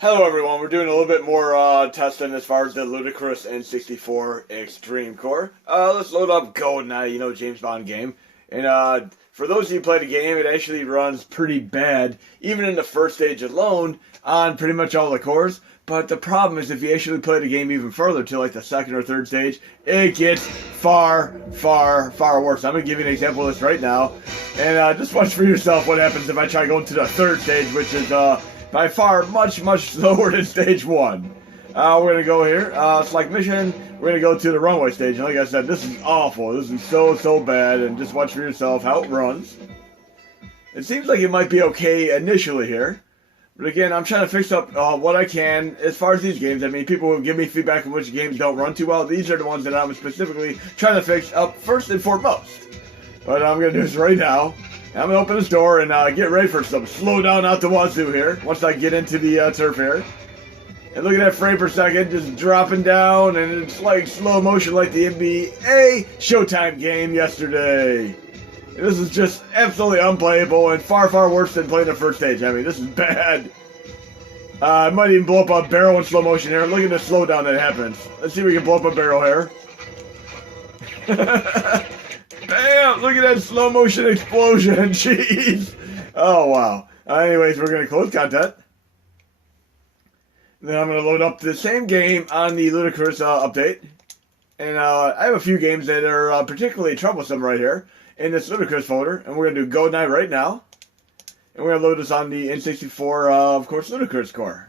Hello everyone, we're doing a little bit more testing as far as the Ludicrous N64 Extreme Core. Let's load up GoldenEye, James Bond game. And for those of you who play the game, it actually runs pretty bad, even in the first stage alone, on pretty much all the cores. But the problem is if you actually play the game even further to like the second or third stage, it gets far, far, far worse. I'm going to give you an example of this right now. And just watch for yourself what happens if I try going to the third stage, which is by far much, much slower than stage one. We're going to go here, select mission, we're going to go to the runway stage. And like I said, this is awful. This is so bad, and just watch for yourself how it runs. It seems like it might be okay initially here. But again, I'm trying to fix up what I can as far as these games. I mean, people will give me feedback on which games don't run too well. These are the ones that I'm specifically trying to fix up first and foremost. But I'm going to do this right now. I'm going to open this door and get ready for some slow down out the wazoo here. Once I get into the turf here. And look at that frame per second just dropping down. And it's like slow motion like the NBA Showtime game yesterday. And this is just absolutely unplayable and far, far worse than playing the first stage. I mean, this is bad. I might even blow up a barrel in slow motion here. Look at the slowdown that happens. Let's see if we can blow up a barrel here. Bam! Look at that slow motion explosion. Jeez. Oh, wow. Anyways, we're going to close content. Then I'm going to load up the same game on the Ludicrous update. And I have a few games that are particularly troublesome right here in this Ludicrous folder. And we're going to do GoldenEye right now. And we're going to load this on the N64, of course, Ludicrous core.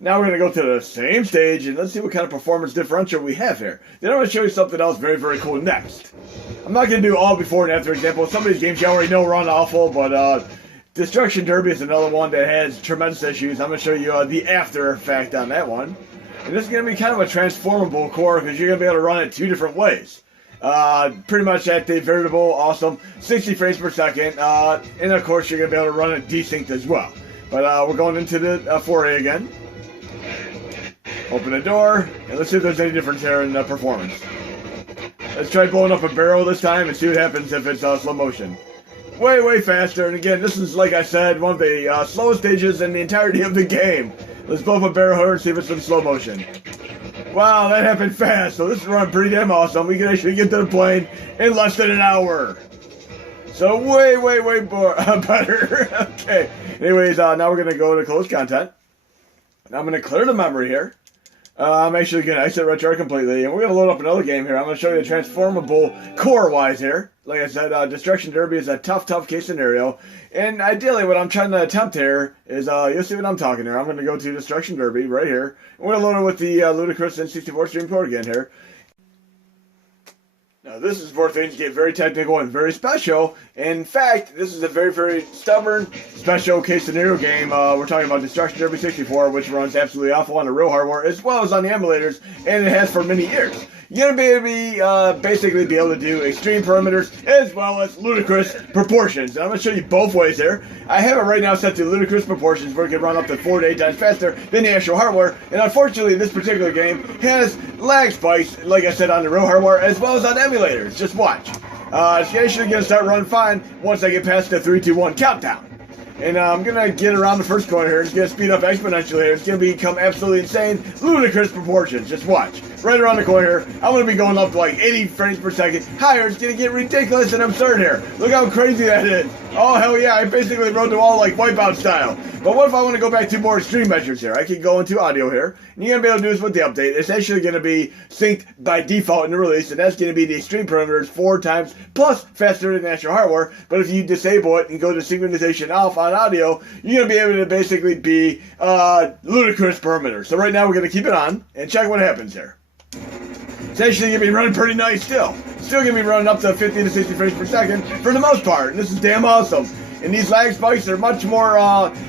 Now we're going to go to the same stage, and let's see what kind of performance differential we have here. Then I'm going to show you something else very, very cool next. I'm not going to do all before and after examples. Some of these games you already know run awful, but Destruction Derby is another one that has tremendous issues. I'm going to show you the after effect on that one. And this is going to be kind of a transformable core because you're going to be able to run it two different ways. Pretty much at the variable, awesome, 60 frames per second. And of course, you're going to be able to run it desynced as well. But we're going into the foray again. Open the door, and let's see if there's any difference here in performance. Let's try blowing up a barrel this time and see what happens if it's slow motion. Way faster, and again, this is, like I said, one of the slowest stages in the entirety of the game. Let's blow up a barrel here and see if it's in slow motion. Wow, that happened fast, so this is running pretty damn awesome. We can actually get to the plane in less than an hour. So way more, better. Okay, anyways, now we're going to go to close content. Now I'm going to clear the memory here. I'm actually going to exit retro completely, and we're going to load up another game here. I'm going to show you the transformable core-wise here. Like I said, Destruction Derby is a tough case scenario, and ideally what I'm trying to attempt here is, you'll see what I'm talking here. I'm going to go to Destruction Derby right here. We're going to load it with the Ludicrous N64 Stream Core again here. Now this is where things get very technical and very special. In fact, this is a very stubborn special case scenario game. We're talking about Destruction Derby 64, which runs absolutely awful on the real hardware as well as on the emulators, and it has for many years. You're going to be basically be able to do extreme parameters as well as ludicrous proportions. And I'm going to show you both ways here. I have it right now set to ludicrous proportions where it can run up to 4 to 8 times faster than the actual hardware. And unfortunately, this particular game has lag spikes, like I said, on the real hardware as well as on emulators. Just watch. It's actually going to start running fine once I get past the 3, 2, 1 countdown. And I'm going to get around the first corner here. It's going to speed up exponentially here. It's going to become absolutely insane, ludicrous proportions. Just watch. Right around the corner here, I'm going to be going up to like 80 frames per second. Higher, it's going to get ridiculous and absurd here. Look how crazy that is. Oh, hell yeah, I basically rode the wall like Wipeout style. But what if I want to go back to more extreme measures here? I can go into audio here, and you're going to be able to do this with the update. It's actually going to be synced by default in the release, and that's going to be the extreme parameters 4 times plus faster than the actual hardware. But if you disable it and go to synchronization off on audio, you're going to be able to basically be ludicrous parameters. So right now we're going to keep it on, and check what happens here. It's actually going to be running pretty nice still. Still going to be running up to 50 to 60 frames per second for the most part. And this is damn awesome. And these lag spikes are much more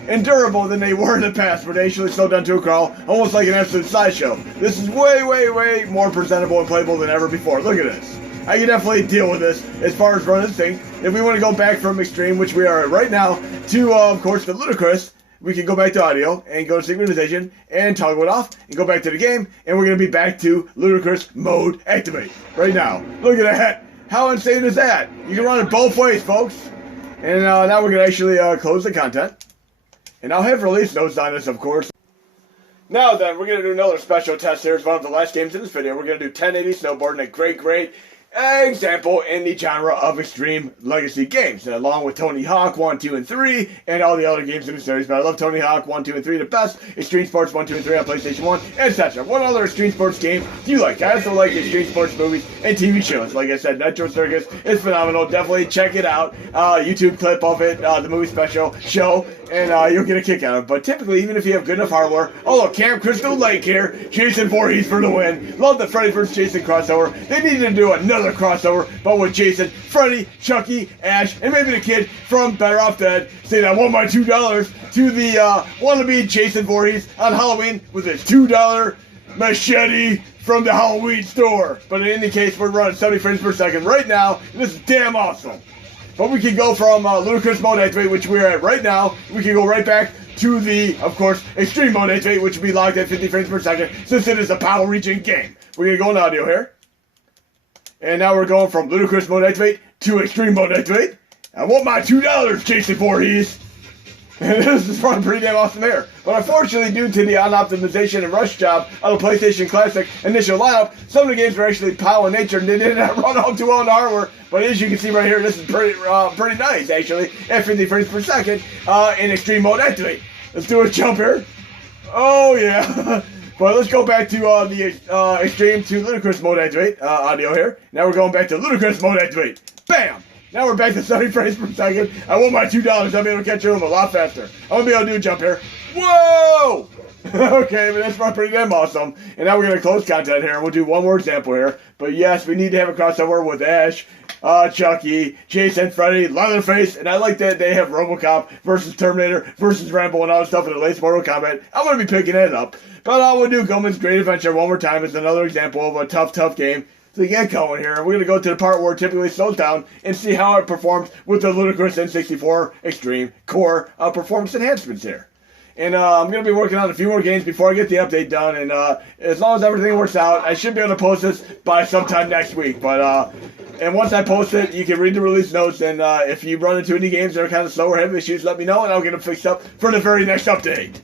endurable than they were in the past, where they actually slowed down to a crawl, almost like an absolute sideshow. This is way more presentable and playable than ever before. Look at this. I can definitely deal with this as far as running this thing. If we want to go back from extreme, which we are right now, to, of course, the ludicrous, we can go back to audio and go to synchronization and toggle it off and go back to the game, and we're going to be back to ludicrous mode activate right now. Look at that. How insane is that? You can run it both ways, folks. And now we're going to actually close the content. And I'll have release notes on this, of course. Now then, we're going to do another special test here. It's one of the last games in this video. We're going to do 1080 Snowboarding, a great example in the genre of extreme legacy games, and along with Tony Hawk 1, 2, and 3, and all the other games in the series. But I love Tony Hawk 1, 2, and 3 the best. Extreme Sports 1, 2, and 3 on PlayStation 1, etc. What other extreme sports game do you like? I also like extreme sports movies and TV shows. Like I said, Nitro Circus is phenomenal. Definitely check it out. YouTube clip of it, the movie special show, and you'll get a kick out of it. But typically, even if you have good enough hardware, oh look, Camp Crystal Lake here, Jason Voorhees for the win. Love the Freddy vs. Jason crossover. They needed to do another crossover, but with Jason, Freddy, Chucky, Ash, and maybe the kid from Better Off Dead, saying I won my $2 to the wannabe Jason Voorhees on Halloween with his $2 machete from the Halloween store. But in any case, we're running 70 frames per second right now, and this is damn awesome. But we can go from Ludicrous Mode Activate, which we're at right now. We can go right back to the, of course, Extreme Mode Activate, which will be locked at 50 frames per second, since it is a PAL region game. We're going to go in audio here. And now we're going from Ludicrous Mode Activate to Extreme Mode Activate. I want my $2, Jason Voorhees. And this is probably pretty damn awesome there. But unfortunately, due to the on-optimization and rush job of the PlayStation Classic initial lineup, some of the games were actually PAL in nature and they did not run all too well in the hardware. But as you can see right here, this is pretty nice, actually, at 50 frames per second in Extreme Mode Activate. Let's do a jump here. Oh, yeah. But let's go back to the Extreme to Ludicrous Mode Activate audio here. Now we're going back to Ludicrous Mode Activate. Bam! Now we're back to 70 frames per second. I want my $2. I'll be able to catch them a lot faster. I'm going to be able to do a jump here. Whoa! Okay, but that's pretty damn awesome. And now we're going to close content here, and we'll do one more example here. But yes, we need to have a crossover with Ash, Chucky, Jason, Freddy, Leatherface, and I like that they have RoboCop versus Terminator versus Rambo and all that stuff in the latest Mortal Kombat. I'm going to be picking it up. But I will do Goemon's Great Adventure one more time. It's another example of a tough game to get going here. We're going to go to the part where it typically slows down and see how it performs with the Ludicrous N64 Extreme Core performance enhancements here. And I'm going to be working on a few more games before I get the update done. And as long as everything works out, I should be able to post this by sometime next week. But and once I post it, you can read the release notes. And if you run into any games that are kind of slow or have issues, let me know, and I'll get them fixed up for the very next update.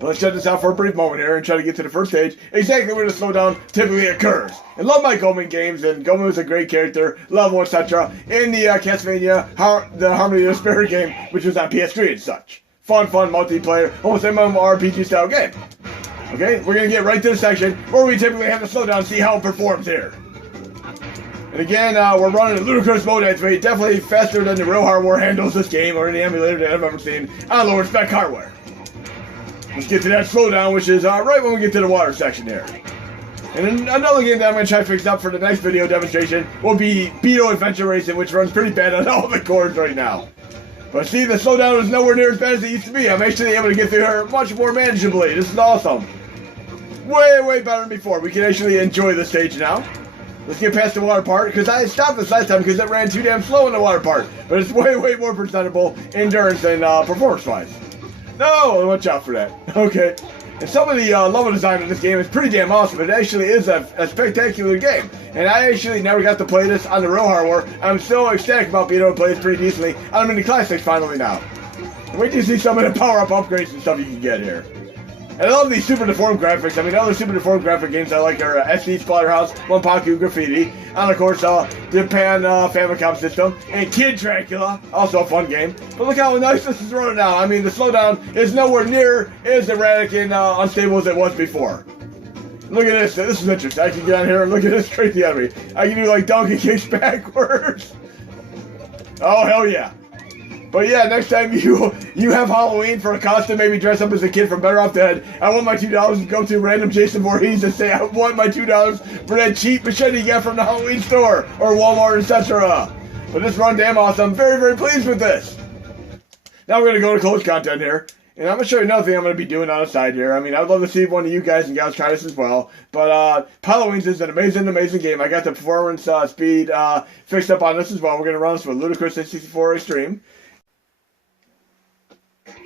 But let's check this out for a brief moment here and try to get to the first stage. Exactly where the slowdown typically occurs. And love my Goemon games, and Goemon was a great character, level, etc. in the Castlevania, the Harmony of the Spirit game, which was on PS3 and such. Fun multiplayer, almost MMORPG style game. Okay, we're going to get right to the section where we typically have the slowdown, see how it performs here. And again, we're running a Ludicrous Mode Activate, definitely faster than the real hardware handles this game or any emulator that I've ever seen on lower spec hardware. Let's get to that slowdown, which is right when we get to the water section there. And another game that I'm going to try to fix up for the next video demonstration will be Beetle Adventure Racing, which runs pretty bad on all the cords right now. But see, the slowdown is nowhere near as bad as it used to be. I'm actually able to get through her much more manageably. This is awesome. Way better than before. We can actually enjoy the stage now. Let's get past the water part, because I stopped this last time because it ran too damn slow in the water part. But it's way more presentable, endurance, and performance-wise. No, watch out for that. Okay. And some of the level design in this game is pretty damn awesome. It actually is a spectacular game. And I actually never got to play this on the real hardware. I'm still ecstatic about being able to play this pretty decently. I'm in the classics finally now. Wait till you see some of the power-up upgrades and stuff you can get here. And I love these super deformed graphics. I mean, other super deformed graphic games I like are SD Splatterhouse, Monpaku Graffiti, and of course, Japan Famicom system, and Kid Dracula, also a fun game. But look how nice this is running now. I mean, the slowdown is nowhere near as erratic and unstable as it was before. Look at this. This is interesting. I can get on here and look at this crazy enemy. I can do like donkey kicks backwards. Oh, hell yeah. But yeah, next time you have Halloween for a costume, maybe dress up as a kid from Better Off Dead. I want my $2 to go to random Jason Voorhees and say I want my $2 for that cheap machete you get from the Halloween store or Walmart, etc. But this run damn awesome. I'm very pleased with this. Now we're going to go to closed content here. And I'm going to show you another thing I'm going to be doing on the side here. I mean, I'd love to see one of you guys and gals try this as well. But Pilotwings is an amazing game. I got the performance speed fixed up on this as well. We're going to run this with Ludicrous N64 Extreme.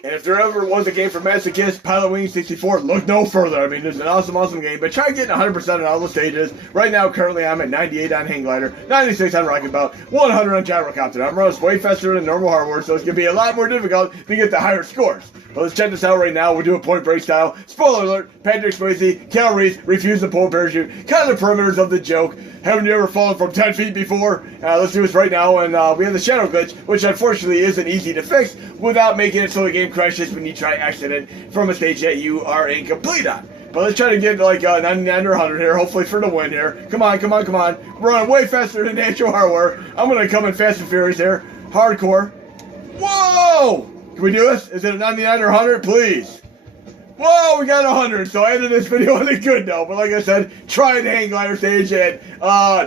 And if there ever was a game for masochists, Pilotwings 64, look no further. I mean, it's an awesome game, but try getting 100% on all the stages. Right now, currently, I'm at 98 on hang glider, 96 on rocket belt, 100 on gyrocopter. I'm running way faster than normal hardware, so it's going to be a lot more difficult to get the higher scores. But let's check this out right now. We're doing point break style. Spoiler alert, Patrick Swayze, Cal Reese refused the pull parachute. Kind of the perimeters of the joke. Haven't you ever fallen from 10 feet before? Let's do this right now, and we have the shadow glitch, which unfortunately isn't easy to fix without making it so the game crashes when you try accident from a stage that you are incomplete on. But let's try to get like 99 or 100 here, hopefully for the win here. Come on. We're running way faster than natural hardware. I'm going to come in fast and furious here. Hardcore. Whoa! Can we do this? Is it a 99 or 100? Please. Whoa, we got 100, so I ended this video on a good note. But like I said, try the hang glider stage and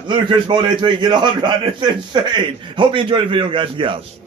Ludicrous Nintendo to get 100 on it. It's insane. Hope you enjoyed the video, guys and gals.